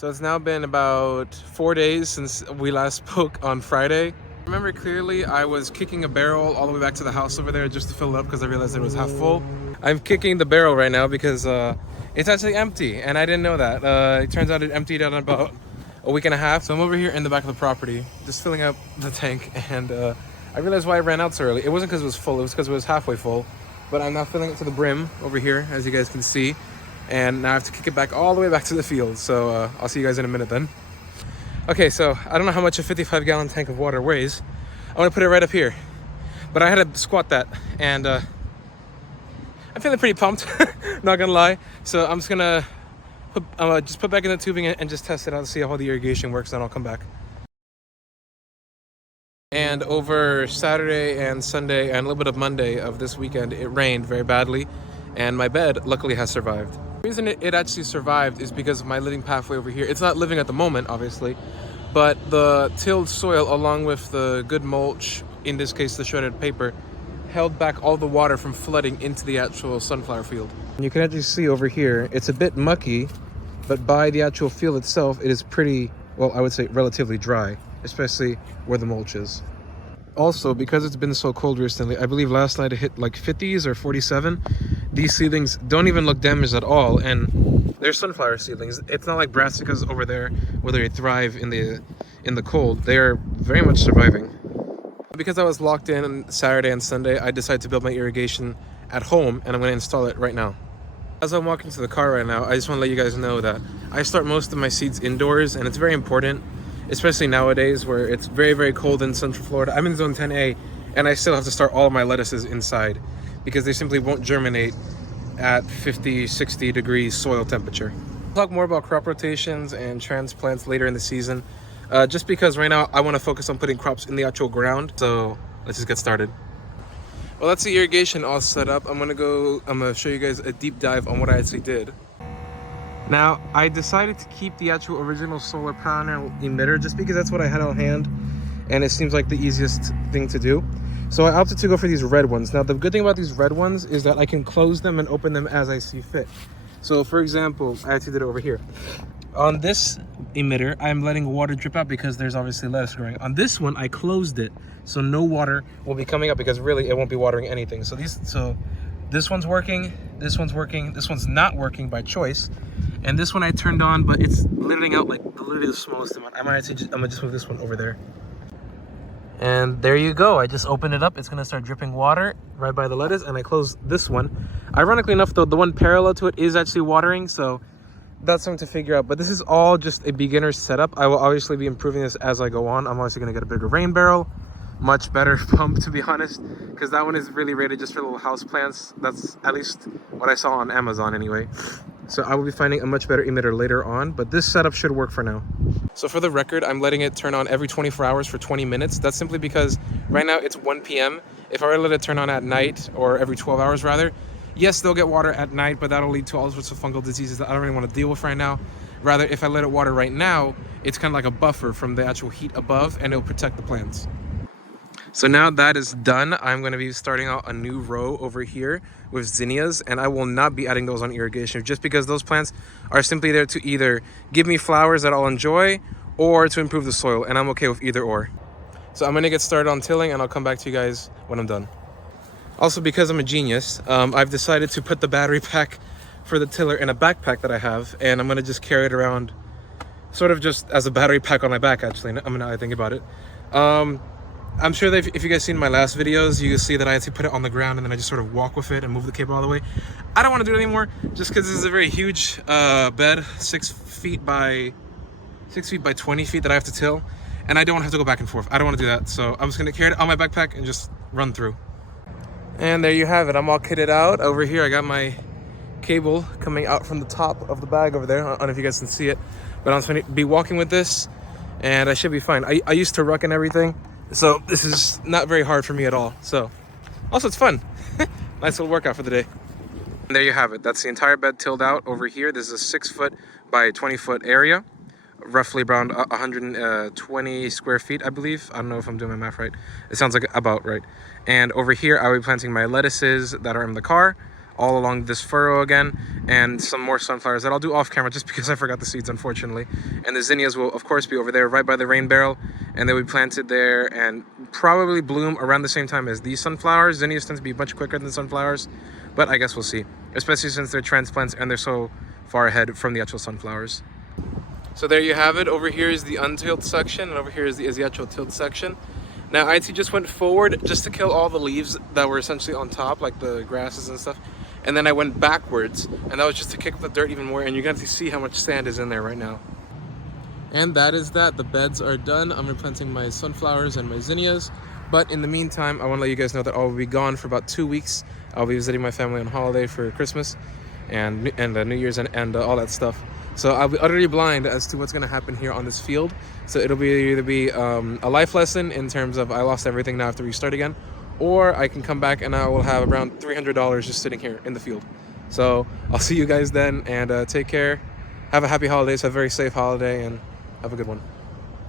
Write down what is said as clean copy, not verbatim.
So it's now been about 4 days since we last spoke on Friday. I remember clearly I was kicking a barrel all the way back to the house over there just to fill it up because I realized it was half full. I'm kicking the barrel right now because it's actually empty and I didn't know that. It turns out it emptied out in about a week and a half. So I'm over here in the back of the property just filling up the tank, and I realized why I ran out so early. It wasn't because it was full, it was because it was halfway full. But I'm now filling it to the brim over here, as you guys can see. And now I have to kick it back all the way back to the field. So I'll see you guys in a minute then. Okay, so I don't know how much a 55-gallon tank of water weighs. I want to put it right up here. But I had to squat that, and I'm feeling pretty pumped, not gonna lie. So I'm just gonna put back in the tubing and just test it out to see how the irrigation works, then I'll come back. And over Saturday and Sunday and a little bit of Monday of this weekend, it rained very badly, and my bed luckily has survived. The reason it actually survived is because of my living pathway over here. It's not living at the moment, obviously, but the tilled soil along with the good mulch, in this case the shredded paper, held back all the water from flooding into the actual sunflower field. And you can actually see over here, it's a bit mucky, but by the actual field itself, it is pretty, well, I would say relatively dry, especially where the mulch is. Also, because it's been so cold recently, I believe last night it hit like 50s or 47. These seedlings don't even look damaged at all, and they're sunflower seedlings. It's not like brassicas over there where they thrive in the cold. They are very much surviving. Because I was locked in on Saturday and Sunday, I decided to build my irrigation at home, and I'm going to install it right now. As I'm walking to the car right now, I just want to let you guys know that I start most of my seeds indoors, and it's very important, especially nowadays where it's very, very cold in Central Florida. I'm in zone 10A, and I still have to start all of my lettuces inside because they simply won't germinate at 50, 60 degrees soil temperature. I'll talk more about crop rotations and transplants later in the season, just because right now I want to focus on putting crops in the actual ground. So let's just get started. Well, that's the irrigation all set up. I'm gonna show you guys a deep dive on what I actually did. Now, I decided to keep the actual original solar panel emitter just because that's what I had on hand, and it seems like the easiest thing to do. So I opted to go for these red ones. Now, the good thing about these red ones is that I can close them and open them as I see fit. So, for example, I actually did it over here. On this emitter, I'm letting water drip out because there's obviously lettuce growing. On this one, I closed it, so no water will be coming up because really it won't be watering anything. So this one's working, this one's working, this one's not working by choice. And this one I turned on, but it's littering out like literally the smallest amount. I'm gonna just move this one over there. And there you go. I just opened it up. It's gonna start dripping water right by the lettuce, and I closed this one. Ironically enough, though, the one parallel to it is actually watering, so that's something to figure out. But this is all just a beginner setup. I will obviously be improving this as I go on. I'm obviously gonna get a bigger rain barrel, much better pump, to be honest, because that one is really rated just for little house plants. That's at least what I saw on Amazon anyway. So I will be finding a much better emitter later on, but this setup should work for now. So for the record, I'm letting it turn on every 24 hours for 20 minutes. That's simply because right now it's 1 p.m. If I were to let it turn on at night, or every 12 hours rather, yes, they'll get water at night, but that'll lead to all sorts of fungal diseases that I don't really want to deal with right now. Rather, if I let it water right now, it's kind of like a buffer from the actual heat above, and it'll protect the plants. So now that is done, I'm going to be starting out a new row over here with zinnias, and I will not be adding those on irrigation just because those plants are simply there to either give me flowers that I'll enjoy or to improve the soil, and I'm okay with either or. So I'm going to get started on tilling, and I'll come back to you guys when I'm done. Also, because I'm a genius, I've decided to put the battery pack for the tiller in a backpack that I have, and I'm going to just carry it around sort of just as a battery pack on my back, actually. Now I think about it. I'm sure that if you guys seen my last videos, you can see that I actually put it on the ground and then I just sort of walk with it and move the cable all the way. I don't want to do it anymore just because this is a very huge bed, 6 feet by 20 feet that I have to till, and I don't have to go back and forth. I don't want to do that, so I'm just going to carry it on my backpack and just run through. And there you have it. I'm all kitted out. Over here I got my cable coming out from the top of the bag over there. I don't know if you guys can see it, but I'm just going to be walking with this and I should be fine. I used to ruck and everything, so this is not very hard for me at all. So also it's fun. Nice little workout for the day. And there you have it. That's the entire bed tilled out over here. This is a 6 foot by 20 foot area, roughly around 120 square feet, I believe. I don't know if I'm doing my math right. It sounds like about right. And over here, I will be planting my lettuces that are in the car. all along this furrow again, and some more sunflowers that I'll do off camera just because I forgot the seeds, unfortunately. And the zinnias will of course be over there right by the rain barrel, and they'll be planted there and probably bloom around the same time as these sunflowers. Zinnias tend to be much quicker than sunflowers, but I guess we'll see, especially since they're transplants and they're so far ahead from the actual sunflowers. So there you have it. Over here is the untilled section, and over here is the actual tilled section. Now IT just went forward just to kill all the leaves that were essentially on top, like the grasses and stuff. And then I went backwards, and that was just to kick up the dirt even more, and you're going to see how much sand is in there right now. And that is that. The beds are done. I'm replanting my sunflowers and my zinnias. But in the meantime, I want to let you guys know that I'll be gone for about 2 weeks. I'll be visiting my family on holiday for Christmas and New Year's and all that stuff. So I'll be utterly blind as to what's going to happen here on this field. So it'll be either be a life lesson in terms of I lost everything, now I have to restart again, or I can come back and I will have around $300 just sitting here in the field. So I'll see you guys then, and take care. Have a happy holidays, have a very safe holiday, and have a good one.